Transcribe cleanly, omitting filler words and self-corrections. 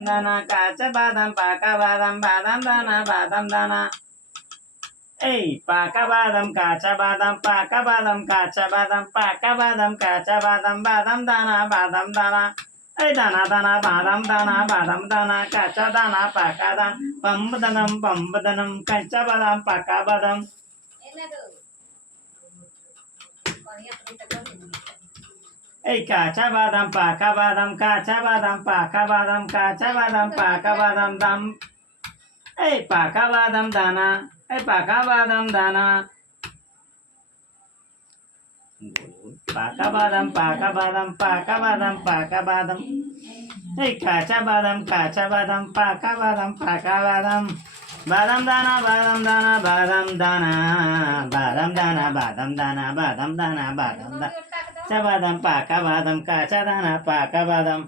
दाना काचा बादाम पाका बादाम बादाम दाना बादाम दाना ए पाका बादाम काचा बादाम पाका बादाम काचा बादाम पाका बादाम काचा बादाम बादाम दाना बादाम दाना ए दाना दाना बादाम दाना काचा दाना पाका दाना पंबदनम काचा बादाम पाका बादाम ए काचा बादाम पाका बादाम काचा बादाम पाका बादाम काचा बादाम पाका बादाम दाम ए पाका बादाम दाना ए पाका बादाम दाना पाका बादाम पाका बादाम पाका बादाम पाका बादाम ए काचा बादाम पाका बादाम पाका बादाम बादाम दाना बादाम दाना बादाम दाना बादाम दाना बादाम दाना बादाम दाना बादाम दाना बादाम पाका बादाम काचा दाना पाका बादाम